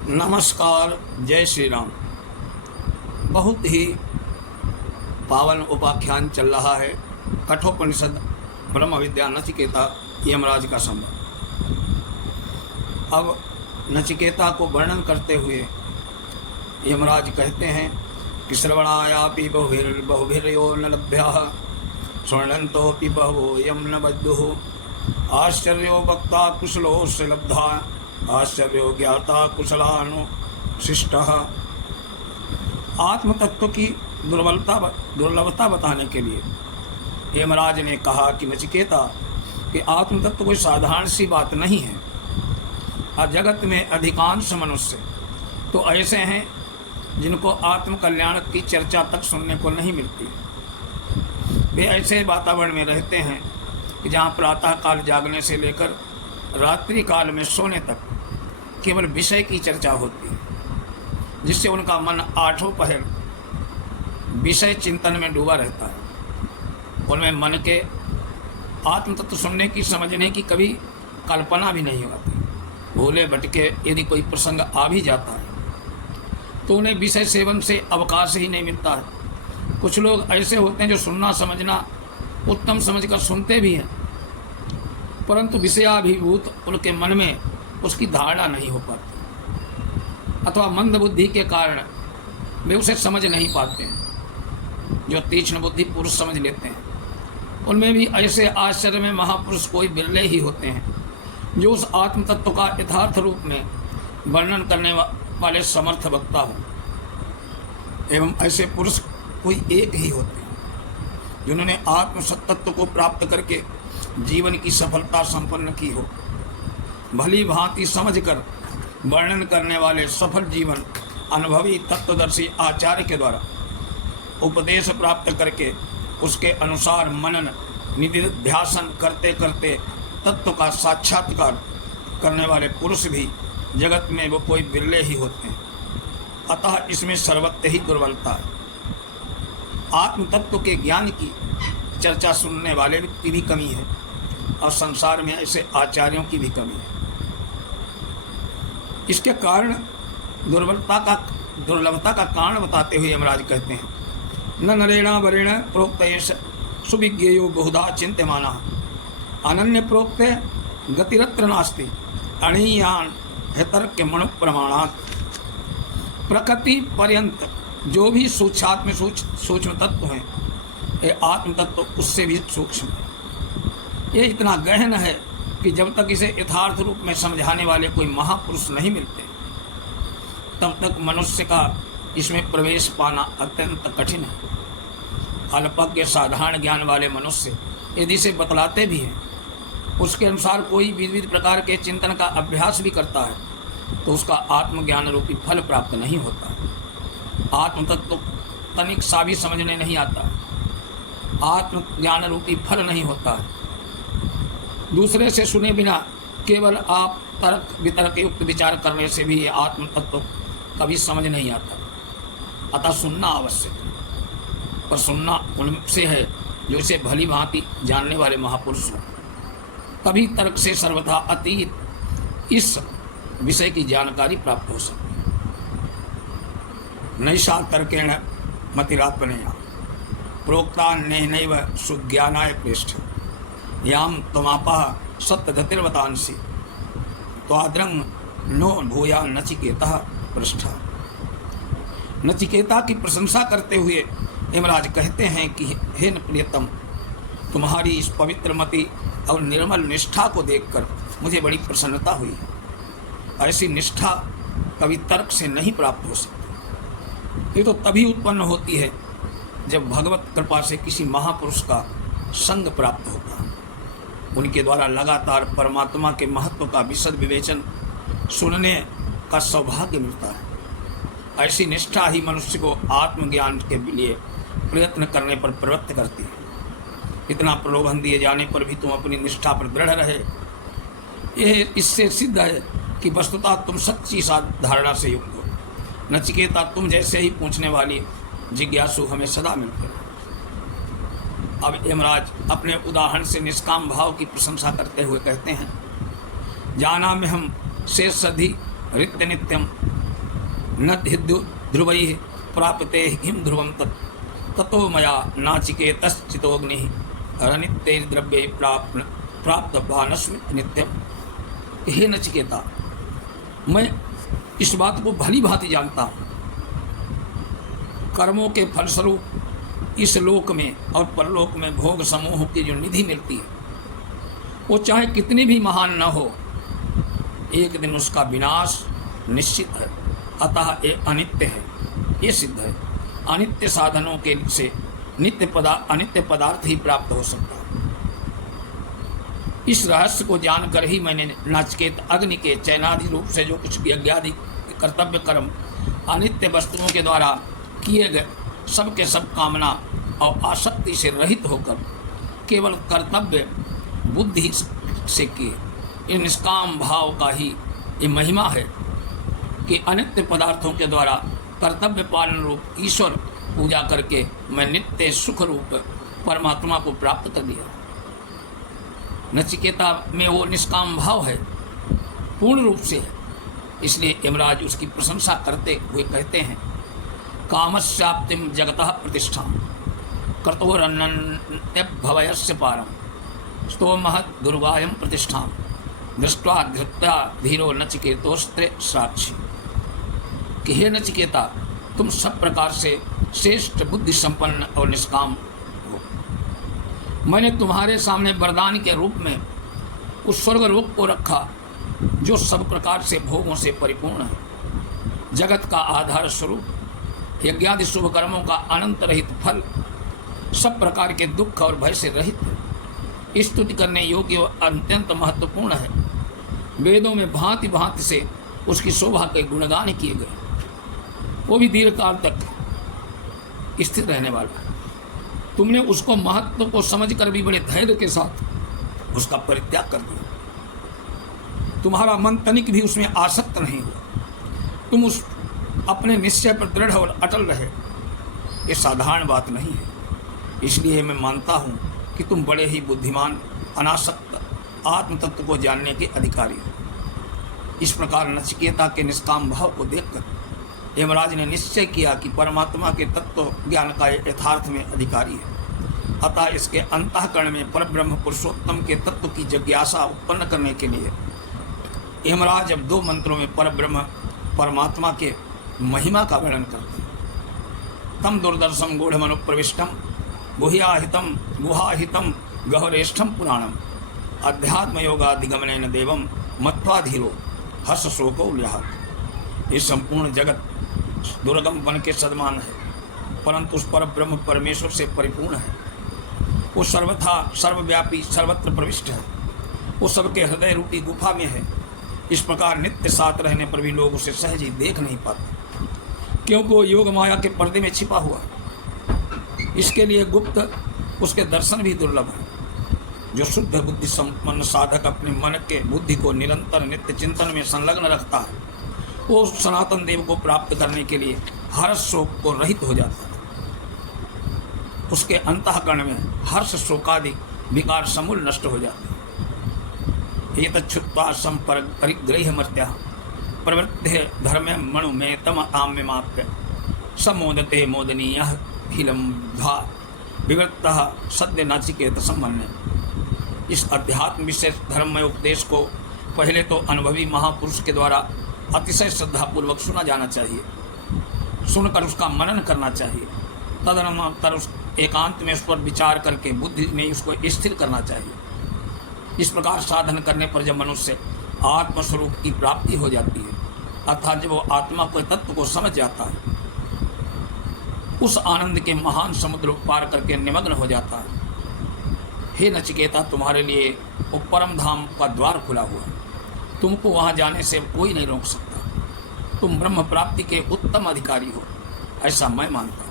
नमस्कार, जय श्री राम। बहुत ही पावन उपाख्यान चल रहा है कठोपनिषद ब्रह्म विद्या नचिकेता यमराज का संबंध। अब नचिकेता को वर्णन करते हुए यमराज कहते हैं कि श्रवणायापि बहुभिर्यो न लभ्यः स्वर्णन्तोऽपि बहवो यम न बद्धुः आश्चर्यो वक्ता कुशलोऽस्य लब्धा आश्चर्यो ज्ञाता कुशलानुशिष्टः। आत्म तत्व की दुर्लभता बताने के लिए यमराज ने कहा कि नचिकेता कि आत्म तत्व कोई साधारण सी बात नहीं है। और जगत में अधिकांश मनुष्य तो ऐसे हैं जिनको आत्म कल्याण की चर्चा तक सुनने को नहीं मिलती। वे ऐसे वातावरण में रहते हैं कि जहाँ प्रातः काल जागने से लेकर रात्रि काल में सोने तक केवल विषय की चर्चा होती है, जिससे उनका मन आठों पहर विषय चिंतन में डूबा रहता है। उनमें मन के आत्म तत्व सुनने की समझने की कभी कल्पना भी नहीं होती। भूले भटके यदि कोई प्रसंग आ भी जाता है तो उन्हें विषय सेवन से अवकाश ही नहीं मिलता है। कुछ लोग ऐसे होते हैं जो सुनना समझना उत्तम समझकर सुनते भी हैं, परंतु विषयाभिभूत उनके मन में उसकी धारणा नहीं हो पाती, अथवा मंद बुद्धि के कारण वे उसे समझ नहीं पाते हैं। जो तीक्ष्ण बुद्धि पुरुष समझ लेते हैं, उनमें भी ऐसे आश्चर्य में महापुरुष कोई बिरले ही होते हैं जो उस आत्म तत्व का यथार्थ रूप में वर्णन करने वाले समर्थ वक्ता हो। एवं ऐसे पुरुष कोई एक ही होते हैं जिन्होंने आत्म सत्तत्व को प्राप्त करके जीवन की सफलता संपन्न की हो। भली भांति समझकर वर्णन करने वाले सफल जीवन अनुभवी तत्वदर्शी आचार्य के द्वारा उपदेश प्राप्त करके उसके अनुसार मनन निधिध्यासन करते करते तत्व का साक्षात्कार करने वाले पुरुष भी जगत में वो कोई बिरले ही होते हैं। अतः इसमें सर्वत्र ही दुर्बलता है। आत्म तत्व के ज्ञान की चर्चा सुनने वाले की भी कमी है और संसार में ऐसे आचार्यों की भी कमी है। इसके कारण दुर्लभता का कारण बताते हुए यमराज कहते हैं, न नरेण वरेण प्रोक्त सुविज्ञेयो बहुधा चिंत्यमाना अनन्य प्रोक्त गतिरत्र नास्ति अणीयान हेतर्क्य मणु प्रमाणात्। प्रकृति पर्यंत जो भी सूक्ष्म तत्व हैं, ये आत्म तत्व उससे भी सूक्ष्म है। ये इतना गहन है कि जब तक इसे यथार्थ रूप में समझाने वाले कोई महापुरुष नहीं मिलते, तब तक मनुष्य का इसमें प्रवेश पाना अत्यंत कठिन है। अल्पज्ञ साधारण ज्ञान वाले मनुष्य यदि इसे बतलाते भी हैं, उसके अनुसार कोई विविध प्रकार के चिंतन का अभ्यास भी करता है, तो उसका आत्मज्ञान रूपी फल प्राप्त नहीं होता। आत्म तत्व तनिक सा भी समझने नहीं आता, आत्मज्ञान रूपी फल नहीं होता है। दूसरे से सुने बिना केवल आप तर्क वितर्क युक्त विचार करने से भी आत्म तत्व कभी समझ नहीं आता। अतः सुनना आवश्यक है, पर सुनना उनसे है जो इसे भली भांति जानने वाले महापुरुष हों। तभी तर्क से सर्वथा अतीत इस विषय की जानकारी प्राप्त हो सकती है। नैषा तर्केण मतिरात्मनेया प्रोक्ता नैनैव सुज्ञानाय प्रेष्ठ याम त्वमापः सत्यगतिर्वतांसि त्वाद्रं नो भूया नचिकेतः पृष्ठः। नचिकेता की प्रशंसा करते हुए यमराज कहते हैं कि हे प्रियतम, तुम्हारी इस पवित्र मति और निर्मल निष्ठा को देखकर मुझे बड़ी प्रसन्नता हुई है। ऐसी निष्ठा कभी तर्क से नहीं प्राप्त हो सकती। ये तो तभी उत्पन्न होती है जब भगवत कृपा से किसी महापुरुष का संग प्राप्त होता है। उनके द्वारा लगातार परमात्मा के महत्व का विशद विवेचन सुनने का सौभाग्य मिलता है। ऐसी निष्ठा ही मनुष्य को आत्मज्ञान के लिए प्रयत्न करने पर प्रवृत्त करती है। इतना प्रलोभन दिए जाने पर भी तुम अपनी निष्ठा पर दृढ़ रहे, यह इससे सिद्ध है कि वस्तुतः तुम सच्ची धारणा से युक्त हो। नचिकेता, तुम जैसे ही पूछने वाली जिज्ञासु हमें सदा मिलते हैं। अब यमराज अपने उदाहरण से निष्काम भाव की प्रशंसा करते हुए कहते हैं, जाना में हम शेष सधि ऋत्य नित्यम न ध्रुवैः प्राप्ते हिम ध्रुवम ततो मया नाचिकेतश्चितोग्नि रनित्यैर्द्रव्ये प्राप्त भानस्मि नित्यम। हे नचिकेता, मैं इस बात को भली भांति जानता हूँ, कर्मों के फलस्वरूप इस लोक में और परलोक में भोग समूह की जो निधि मिलती है वो चाहे कितनी भी महान न हो, एक दिन उसका विनाश निश्चित है। अतः ये अनित्य है, ये सिद्ध है। अनित्य साधनों के से अनित्य पदार्थ ही प्राप्त हो सकता है। इस रहस्य को जानकर ही मैंने नचिकेत अग्नि के चयनादि रूप से जो कुछ यज्ञादि कर्तव्य कर्म अनित्य वस्तुओं के द्वारा किए गए सबके सब कामना और आसक्ति से रहित होकर केवल कर्तव्य बुद्धि से किए, ये निष्काम भाव का ही ये महिमा है कि अनित्य पदार्थों के द्वारा कर्तव्य पालन रूप ईश्वर पूजा करके मैं नित्य सुख रूप परमात्मा को प्राप्त कर लिया। नचिकेता में वो निष्काम भाव है, पूर्ण रूप से है। इसलिए यमराज उसकी प्रशंसा करते हुए कहते हैं, कामस्याप्तिम जगतः प्रतिष्ठा कर्तोरन्नभवयस्य पारम स्तोमहत् दुर्गायम प्रतिष्ठा दृष्ट्वा धृत्या धीरो नचिकेतोस्त्रे साक्षी। कि हे नचिकेता, तुम सब प्रकार से श्रेष्ठ बुद्धि संपन्न और निष्काम हो। मैंने तुम्हारे सामने वरदान के रूप में उस स्वर्ग लोक को रखा जो सब प्रकार से भोगों से परिपूर्ण है, जगत का आधार स्वरूप, यज्ञादि शुभ कर्मों का अनंत रहित फल, सब प्रकार के दुख और भय से रहित है, स्तुति करने योग्य और अत्यंत महत्वपूर्ण है। वेदों में भांति भांति से उसकी शोभा के गुणगान किए गए, वो भी दीर्घ काल तक स्थिर रहने वाला है। तुमने उसको महत्व को समझकर भी बड़े धैर्य के साथ उसका परित्याग कर दिया। तुम्हारा मन तनिक भी उसमें आसक्त नहीं हुआ, तुम उस अपने निश्चय पर दृढ़ और अटल रहे। ये साधारण बात नहीं है। इसलिए मैं मानता हूँ कि तुम बड़े ही बुद्धिमान, अनासक्त, आत्म तत्व को जानने के अधिकारी हो। इस प्रकार नचिकेता के निष्काम भाव को देखकर यमराज ने निश्चय किया कि परमात्मा के तत्व ज्ञान का यथार्थ में अधिकारी है। अतः इसके अंतःकरण में परब्रह्म पुरुषोत्तम के तत्व की जिज्ञासा उत्पन्न करने के लिए यमराज अब 2 मंत्रों में परब्रह्म परमात्मा के महिमा का वर्णन करते हैं। तम दुर्दर्शम गूढ़मनु प्रविष्टम गुह्याहितम गुहाहितम गहरेष्ठम पुराणम अध्यात्म योगाधिगमनेन देवम मत्वा धीरो हर्ष शोको व्याहत। ये संपूर्ण जगत दुर्गम बन के सदमान है, परंतु उस पर ब्रह्म परमेश्वर से परिपूर्ण है। वो सर्वथा सर्वव्यापी, सर्वत्र प्रविष्ट है। वो सबके हृदय रूपी गुफा में है। इस प्रकार नित्य साथ रहने पर भी लोग उसे सहज ही देख नहीं पाते, क्योंकि वो योग माया के पर्दे में छिपा हुआ है। इसके लिए गुप्त उसके दर्शन भी दुर्लभ है। जो शुद्ध बुद्धि संपन्न साधक अपने मन के बुद्धि को निरंतर नित्य चिंतन में संलग्न रखता है, वो सनातन देव को प्राप्त करने के लिए हर्ष शोक को रहित हो जाता है। उसके अंतःकरण में हर्ष शोकादि विकार समूल नष्ट हो जाते हैं। ये तच्छुत्वा संपरिग्रह मर्त्या प्रवृत्ति धर्म मणु में तम आम्य माप्य समोदते मोदनीय खिलम धा विवृत्त सद्य नाचिकेत संबंध। इस अध्यात्म विशेष धर्ममय उपदेश को पहले तो अनुभवी महापुरुष के द्वारा अतिशय श्रद्धापूर्वक सुना जाना चाहिए, सुनकर उसका मनन करना चाहिए। तदनंतर उस एकांत में उस पर विचार करके बुद्धि में उसको स्थिर करना चाहिए। इस प्रकार साधन करने पर जब मनुष्य आत्मस्वरूप की प्राप्ति हो जाती है, अर्थात जब वो आत्मा को तत्व को समझ जाता है, उस आनंद के महान समुद्र पार करके निमग्न हो जाता है। हे नचिकेता, तुम्हारे लिए वो परम धाम का द्वार खुला हुआ है। तुमको वहाँ जाने से कोई नहीं रोक सकता। तुम ब्रह्म प्राप्ति के उत्तम अधिकारी हो, ऐसा मैं मानता हूँ।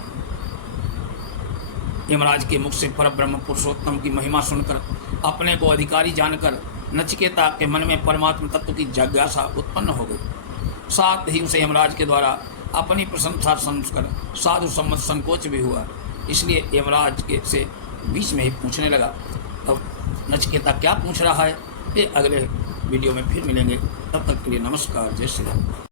यमराज के मुख से परब्रह्म पुरुषोत्तम की महिमा सुनकर अपने को अधिकारी जानकर नचिकेता के मन में परमात्म तत्व की जिज्ञासा उत्पन्न हो गई। साथ ही उसे यमराज के द्वारा अपनी प्रशंसा सुनकर साधु सम्मत संकोच भी हुआ। इसलिए यमराज के से बीच में ही पूछने लगा। अब नचिकेता क्या पूछ रहा है, ये अगले वीडियो में फिर मिलेंगे। तब तक के लिए नमस्कार, जय श्री राम।